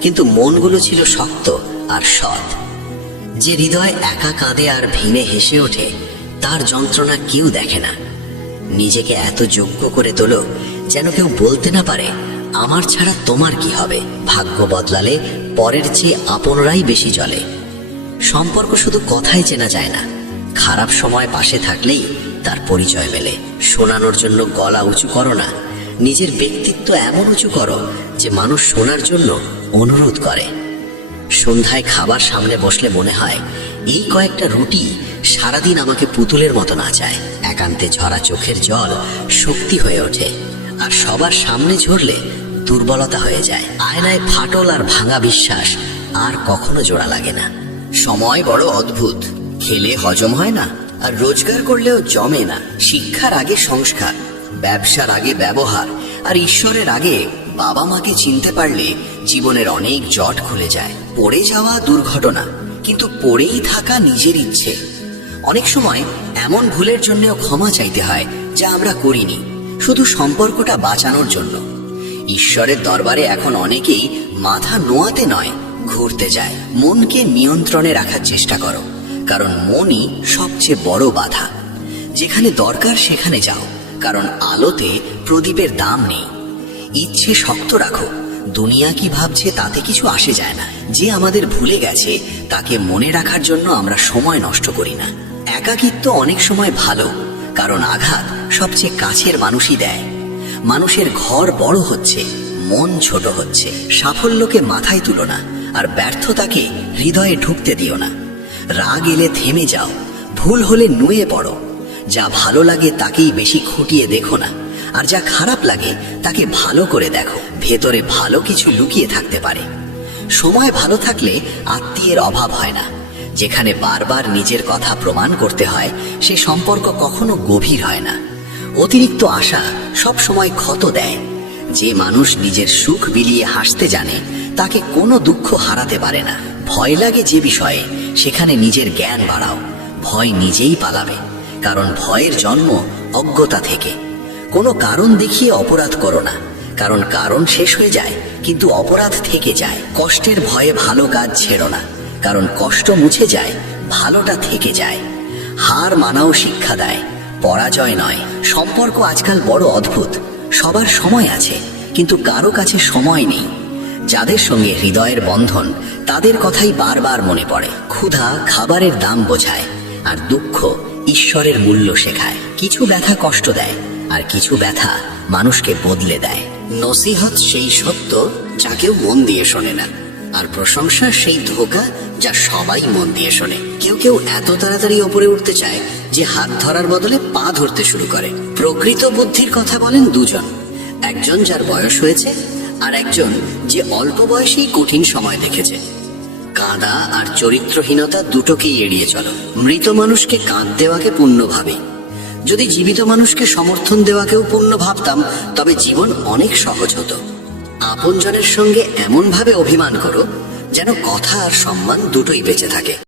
কিন্তু মনগুলো ছিল শক্ত আর সৎ। যে হৃদয় একা কাঁদে আর ভেঙে হেসে ওঠে তার যন্ত্রণা কেউ দেখে না। নিজেকে এত যোগ্য করে তোলো যেন কেউ বলতে না পারে আমার ছাড়া তোমার কি হবে। ভাগ্য বদলালে পরের চেয়ে আপনরাই বেশি জ্বলে। সম্পর্ক শুধু কথায় চেনা যায় না, খারাপ সময় পাশে থাকলেই তার পরিচয় মেলে। শোনানোর জন্য গলা উঁচু করো না, নিজের ব্যক্তিত্ব এমন উঁচু করো যে মানুষ শোনার জন্য অনুরোধ করে। সন্ধ্যায় খাবার সামনে বসলে মনে হয় এই কয়েকটা রুটি সারাদিন আমাকে পুতুলের মতো নাচায়। একান্তে ঝরা চোখের জল শক্তি হয়ে ওঠে, আর সবার সামনে ঝরলে দুর্বলতা হয়ে যায়। আয়নায় ফাটল আর ভাঙা বিশ্বাস আর কখনো জোড়া লাগে না। সময় বড় অদ্ভুত, খেলে হজম হয় না, আর রোজগার করলেও জমে না। শিক্ষার আগে সংস্কার, ব্যবসার আগে ব্যবহার, আর ঈশ্বরের আগে বাবা মাকে চিনতে পারলে জীবনের অনেক জট খুলে যায়। পড়ে যাওয়া দুর্ঘটনা, কিন্তু পড়েই থাকা নিজের ইচ্ছে। অনেক সময় এমন ভুলের জন্যও ক্ষমা চাইতে হয় যা আমরা করিনি, শুধু সম্পর্কটা বাঁচানোর জন্য। ঈশ্বরের দরবারে এখন অনেকেই মাথা নোয়াতে নয়, ঘুরতে যায়। মনকে নিয়ন্ত্রণে রাখার চেষ্টা করো, কারণ মনই সবচেয়ে বড় বাধা। যেখানে দরকার সেখানে যাও, কারণ আলোতে প্রদীপের দাম নেই। ইচ্ছে শক্ত রাখো, দুনিয়া কি ভাবছে তাতে কিছু আসে যায় না। যে আমাদের ভুলে গেছে তাকে মনে রাখার জন্য আমরা সময় নষ্ট করি না। একাকিত্ব অনেক সময় ভালো, কারণ আঘাত সবচেয়ে কাছের মানুষই দেয়। মানুষের ঘর বড় হচ্ছে, মন ছোট হচ্ছে। সাফল্যকে মাথায় তুলো না, আর ব্যর্থতাকে হৃদয়ে ঢুকতে দিও না। রাগ এলে থেমে যাও, ভুল হলে নুয়ে পড়ো। যা ভালো লাগে তাকেই বেশি খুঁটিয়ে দেখো না, আর যা খারাপ লাগে তাকে ভালো করে দেখো। ভেতরে ভালো কিছু লুকিয়ে থাকতে পারে। সময় ভালো থাকলে আত্মীয়ের অভাব হয় না। যেখানে বারবার নিজের কথা প্রমাণ করতে হয়, সে সম্পর্ক কখনো গভীর হয় না। অতিরিক্ত আশা সব সময় ক্ষত দেয়। যে মানুষ নিজের সুখ বিলিয়ে হাসতে জানে, তাকে কোনো দুঃখ হারাতে পারে না। ভয় লাগে যে বিষয়ে, সেখানে নিজের জ্ঞান বাড়াও। ভয় নিজেই পালাবে, কারণ ভয়ের জন্ম অজ্ঞতা থেকে। কোনো কারণ দেখিয়ে অপরাধ করো না, কারণ কারণ শেষ হয়ে যায় কিন্তু অপরাধ থেকে যায়। কষ্টের ভয়ে ভালো কাজ ছেড়ো না, কারণ কষ্ট মুছে যায়, ভালোটা থেকে যায়। হার মানাও শিক্ষা দেয়, পরাজয় নয়। সম্পর্ক আজকাল বড় অদ্ভুত। সবার সময় আছে, কিন্তু কারো কাছে সময় নেই। যাদের সঙ্গে হৃদয়ের বন্ধন, তাদের কথাই বারবার মনে পড়ে। ক্ষুধা খাবারের দাম বোঝায়, আর দুঃখ ঈশ্বরের মূল্য শেখায়। কিছু ব্যথা কষ্ট দেয়, আর কিছু ব্যথা মানুষকে বদলে দেয়। নসিহত সেই সত্য যা কেউ মন দিয়ে শোনে না, আর প্রশংসা সেই ধোঁকা যা সবাই মন দিয়ে শোনে। কেউ কেউ এত তাড়াতাড়ি ওপরে উঠতে চায় যে হাত ধরার বদলে পা ধরতে শুরু করে। প্রকৃত বুদ্ধির কথা বলেন দুজন, একজন যার বয়স হয়েছে, আর একজন যে অল্প বয়সেই কঠিন সময় দেখেছে। কাঁদা আর চরিত্রহীনতা দুটোকেই এড়িয়ে চলো। মৃত মানুষকে কাঁদ দেওয়াকে পুণ্য ভাবি। যদি জীবিত মানুষকে সমর্থন দেওয়াকেও পুণ্য ভাবতাম, তবে জীবন অনেক সহজ হতো। আপনজনের সঙ্গে এমন ভাবে অভিমান করো যেন কথা আর সম্মান দুটোই বেঁচে থাকে।